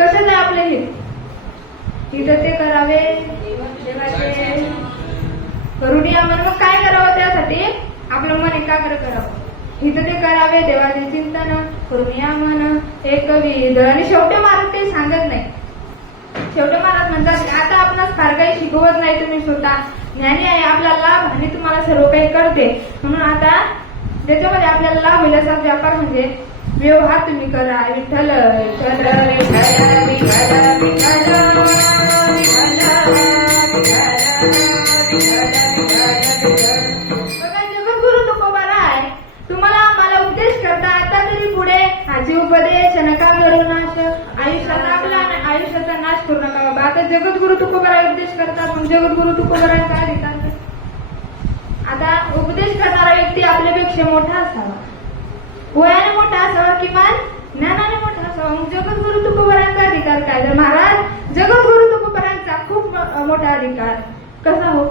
कसं आहे आपले हित ते करावे देवाचे करून या मन. मग काय करावं त्यासाठी आपलं मन एकाग्र करावं. हित ते करावे देवाचे चिंतन करून या मन एकविध. आणि शेवटी महाराज काही सांगत नाही. शेवटी महाराज म्हणतात आता आपणास फार काही शिकवत नाही, तुम्ही स्वतः ज्ञानी आहे, आपला लाभ आणि तुम्हाला सर्व काही करते, म्हणून आता त्याच्यामध्ये आपल्याला लाभ होईल असा व्यापार म्हणजे व्यवहार तुम्ही करा. विठ्ठल विठ्ठल विठ्ठल विठ्ठल विठ्ठल बघा जगद्गुरु तुकोबाराय तुम्हाला मला उपदेश करता. आता तरी पुढे हाची उपदेश नका घडू नाश, आयुष्याचा आपला आयुष्याचा नाश करू नका बाबा. आता जगद्गुरु तुकोबाराय उपदेश करतात. मग जगद्गुरु तुकोबाराय काय देतात? आता उपदेश करणारा व्यक्ती आपल्यापेक्षा मोठा असावा, वयाने मोठा असावा, किमान ज्ञानाने मोठा असावा. मग जगद्गुरु तुकोबारायांचा अधिकार काय? तर महाराज जगद्गुरु तुकोबारायांचा खूप मोठा अधिकार कसा हो?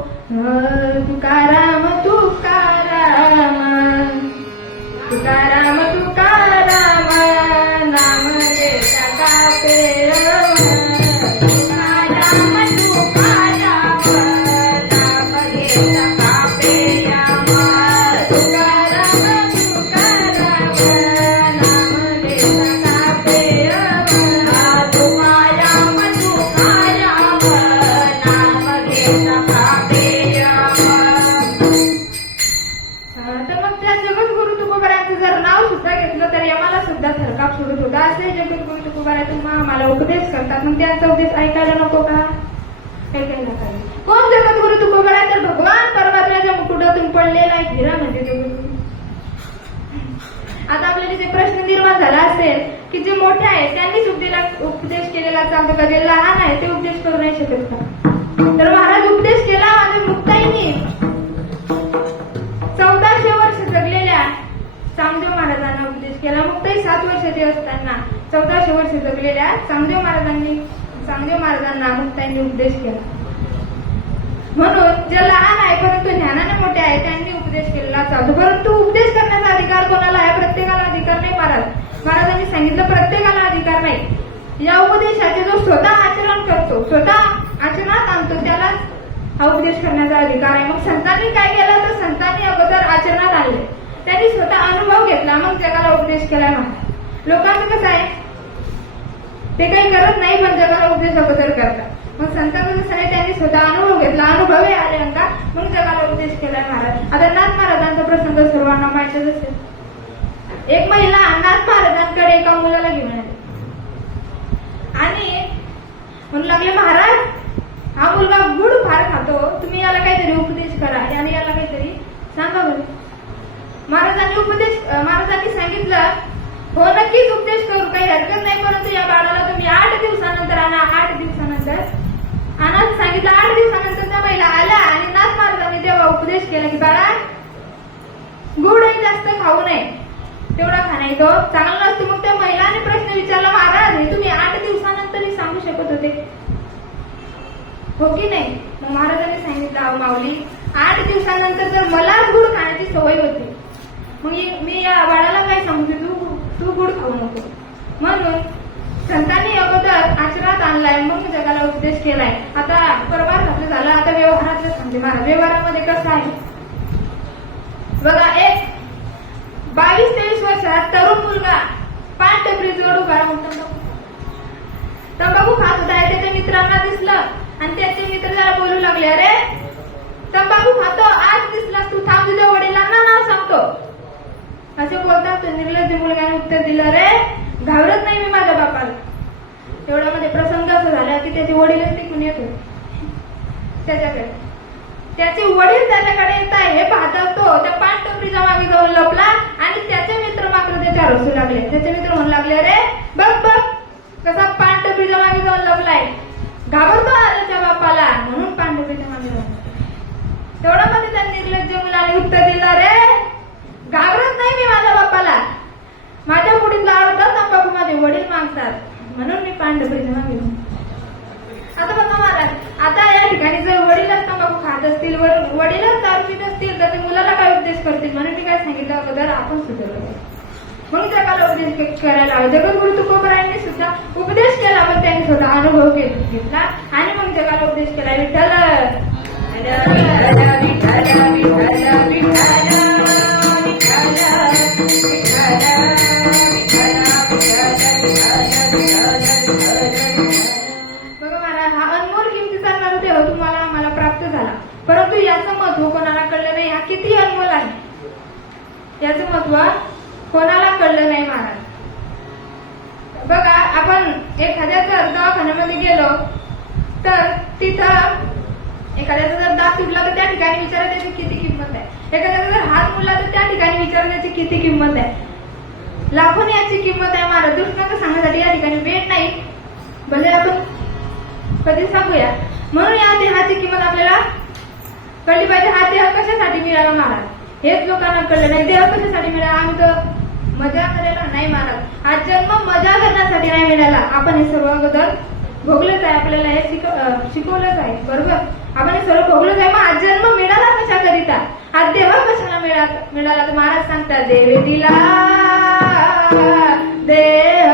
तुकाराम तुकाराम तुकाराम तुकाराम नाम घेता कापे तुकाराम तुकाराम नाम घेता कापे तुकाराम तुकाराम नाम घेता कापे तुकाराम तुकाराम नाम घेता कापे. तर मग त्या जगद्गुरु तुकोबारायांचं जर नाव सुद्धा घेतलं तर यमाला सुद्धा थरकाप सुरू होता. असे जगद्गुरु तुकोबाराय तुम्हाला आम्हाला उपदेश करतात. मग त्यांचा उपदेश ऐकायला नको का? ऐकायला पाहिजे. कोण जगद्गुरु तुकोबाराय? तर भगवान परमात्म्याच्या मुकुटातून पडलेला एक हिरा म्हणजे जगद्गुरु. आता आपल्याला जे प्रश्न निर्माण झाला असेल की जे मोठे आहे त्यांनीच उपदेश केलेला चालतो का, जे लहान आहे ते उपदेश करू नाही शकत का? तर महाराज उपदेश केला माझ्या मुक्ताईनी 1400 वर्ष जगलेल्या चांगदेव महाराजांना उपदेश केला. मुक्ताई 7 वर्षाची असताना 1400 वर्ष जगलेल्या चांगदेव महाराजांना मुक्ताईंनी उपदेश केला. म्हणून जे लहान आहे परंतु ज्ञानाने मोठे आहे त्यांनी उपदेश केलेला चालतो. परंतु उपदेश करण्याचा अधिकार कोणाला आहे? प्रत्येकाला अधिकार नाही. महाराजांनी सांगितलं प्रत्येकाला अधिकार नाही. या उपदेशाचे जो स्वतः आचरण करतो, स्वतः आचरणात आणतो त्याला हा उपदेश करण्याचा अधिकार आहे. मग संतांनी काय केलं? तर संतांनी अगोदर आचरणात आणले, त्यांनी स्वतः अनुभव घेतला, मग जगाला उपदेश केला. लोकांचं कसं आहे ते काही करत नाही पण जगाला उपदेश अगोदर करतात. मग संतांचं कसं आहे त्यांनी स्वतः अनुभव घेतला, अनुभवही आले अंगात, मग जगाला उपदेश केलाय महाराज. आता नाथ महाराजांचा प्रसंग सर्वांना माहितच असेल. एक महिला नाथ महाराजांकडे एका मुलाला घेऊन आली आणि म्हणू लागले महाराज हा मुलगा गुड फार खातो, तुम्ही याला काहीतरी उपदेश करा आणि याला काहीतरी सांगा बरं. महाराजांनी सांगितलं हो नक्कीच उपदेश करू, काही हरकत नाही, परंतु या बाळाला तुम्ही 8 दिवसानंतर आणा. 8 दिवसानंतर आणाच सांगितलं. 8 दिवसानंतर त्या महिला आल्या आणि नाथ महाराजांनी तेव्हा उपदेश केला की बाळा गुडही जास्त खाऊ नये, तेवढा खाणे तो चांगला नसतो. मग त्या महिलाने प्रश्न विचारला महाराज हे तुम्ही 8 दिवसानंतरही सांगू शकत होते हो की नाही? मग महाराजांनी सांगितलं माऊली 8 दिवसानंतर जर मलाच गुड खाण्याची सवय होती मग मी या बाळाला काय सांगू की तू गुड खाऊ नको. म्हणून संतांनी अगोदर आचरणात आणलाय मग जगाला उपदेश केलाय. आता परमार्थातलं झालं, आता व्यवहारातलं सांगते महाराज. व्यवहारामध्ये कसं आहे बघा. एक 22-23 वर्षात तरुण मुलगा पान टपरी जवळ उभा राहून तंबाखू खात होता. त्याच्या मित्रांना दिसलं आणि त्याचे मित्र जरा बोलू लागले अरे तंबाखू खातो, आज दिसलास तू, थांब तुझ्या वडिलांना नाव सांगतो. असे बोलतात निर्लज्ज मुलगाने उत्तर दिलं रे घाबरत नाही मी माझ्या बापाला. एवढ्यामध्ये प्रसंग असं झाला की त्याचे वडीलच तिकून येत होते त्याच्याकडे. त्याचे वडील त्याच्याकडे येत आहे हे पाहता तो त्या पान टपरीच्या मागे जाऊन लपला आणि त्याचे मित्र मात्र त्याच्यावर हसू लागले. त्याचे मित्र म्हणू लागले अरे बघ बघ कसा पान टपरीच्या मागे जाऊन लपलाय, घाबरतो त्याच्या बापाला म्हणून पान टपरीच्या मागे जाऊन. तेवढ्यामध्ये त्या निर्लज्ज मुलाने उत्तर दिलं रे घाबरत नाही मी माझ्या बापाला, माझ्या पुढील आवडतात तंबाखू माझे वडील मागतात म्हणून मी पान टपरीच्या मागे जाऊन. आता बघा महाराज, आता या ठिकाणी जर वडीलच तंबाखू खात असतील, वडीलच दारू पित असतील तर ते मुलाला काय उपदेश करतील? म्हणून मी काय सांगितलं अगोदर आपण सुधारलं. मग जगाला उपदेश करायला हवा. जगद्गुरु तुकोबारायांनी सुद्धा उपदेश केला, पण त्यांनी स्वतः अनुभव घेतला आणि मग जगाला उपदेश केला. विठ्ठल बघा महाराज, हा अनमोल किमतीचा नरदेह तुम्हाला आम्हाला प्राप्त झाला, परंतु याचं महत्व कोणाला कळलं नाही. हा किती अनमोल आहे याचं महत्व कोणाला कळलं नाही महाराज. बघा, आपण एखाद्या जर दवाखान्यामध्ये गेलो तर तिथं एखाद्याचा जर दात तुटला तर त्या ठिकाणी विचारायची किती किंमत आहे. एखाद्याचा जर हात मुडला तर त्या ठिकाणी विचारण्याची किती किंमत आहे. लाखोने याची किंमत आहे महाराज. दुष्ट सांगण्यासाठी या ठिकाणी वेळ नाही, भले आपण कधी सांगूया. म्हणून या देहाची किंमत आपल्याला कळली पाहिजे. हा देह कशासाठी मिळाला महाराज हेच लोकांना कळलं नाही. देह कशासाठी मिळाला? आम्ही तर मजा करायला नाही महाराज. हा जन्म मजा करण्यासाठी नाही मिळाला. आपण हे सर्व अगोदर भोगलंच आहे, आपल्याला हे शिकवलंच आहे, बरोबर. आपण हे सर्व भोगलंच आहे. मग हा जन्म मिळाला कशाकरिता? हा देह कशाला मिळाला? तर महाराज सांगतात, देवे दिला देह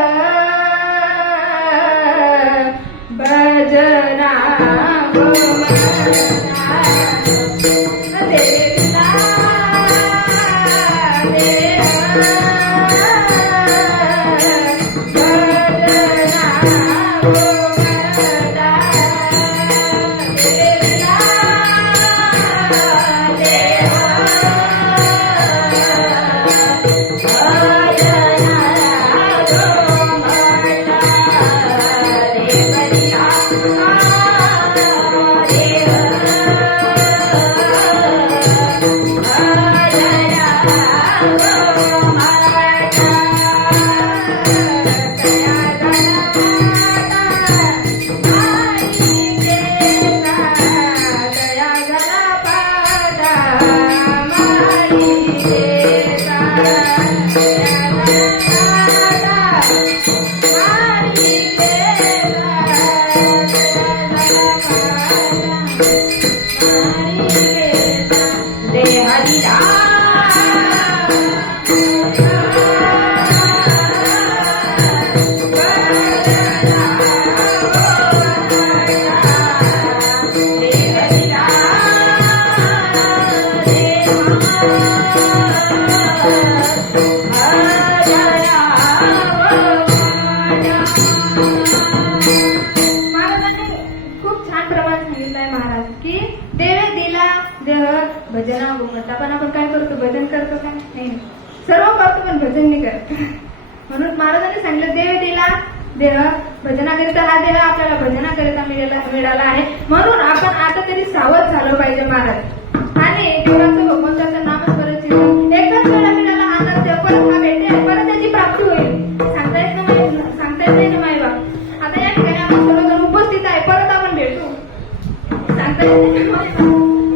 भजना भजना घुमता. पण आपण काय करतो? भजन करतो काय? नाही, सर्व करतो पण भजन नाही करत. म्हणून महाराजांनी सांगितलं, देव दिला देह भजनाकरिता. हा देह आपल्याला भजनाकरिता मिळाला आहे. म्हणून आपण आता तरी सावध झालं पाहिजे महाराज. आणि देवाचं भगवंताचं नामस्मरण चिंतन एकच वेळा मिळाला हा नसते, परत हा भेटेल, परत त्याची प्राप्ती होईल. सांगता येत नाही ना माई बाप. आता या ठिकाणी आपण सर्वजण उपस्थित आहे, परत आपण भेटू, सांगता येत नाही.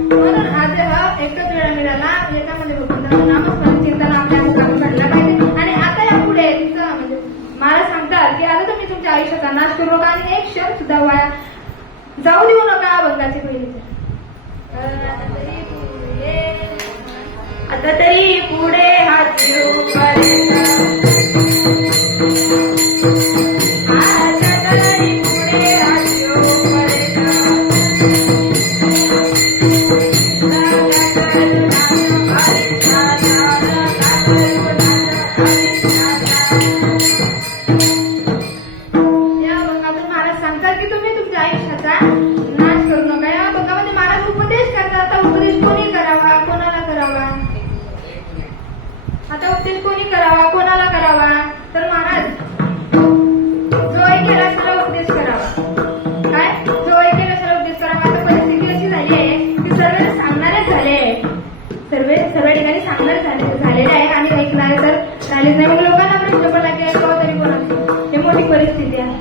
म्हणून हा देह एकच वेळा मिळाला. याच्यामध्ये भगवंताचं नामस्मरण चिंतन आपल्या मुखातून घडलं पाहिजे. आणि आता या पुढे म्हणजे मला सांगतात की आता तुम्ही तुमच्या आयुष्याचा नाश करू नका आणि एक क्षण सुद्धा वाया जाऊ देऊ नका अभंगाचे पहिले. आता तरी पुढे हात कोणी करावा, कोणाला करावा? तर महाराज जो ऐकेल असा उपदेश करावा. काय? जो ऐकेल असा उपदेश करावा. आता परिस्थिती अशी झाली आहे की सर्व सांगणारेच झाले आहे, सर्व ठिकाणी सांगणारे झालेले आहे आणि ऐकणारे तर झालेच नाही. मग लोकांना प्रश्न पडला की ऐकावं तरी कोणाचं? हे मोठी परिस्थिती आहे.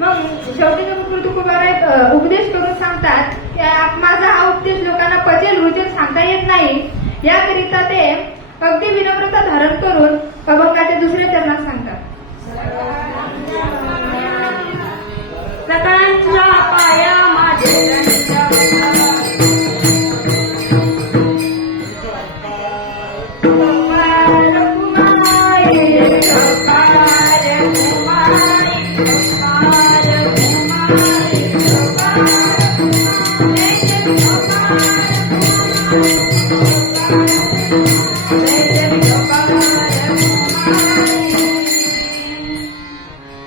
मग शेवटी जगद्गुरु तुकोबाराय उपदेश करून सांगतात की माझा हा उपदेश लोकांना पचेल रुचेल सांगता येत नाही. याकरिता ते अगदी विनम्रता धारण करून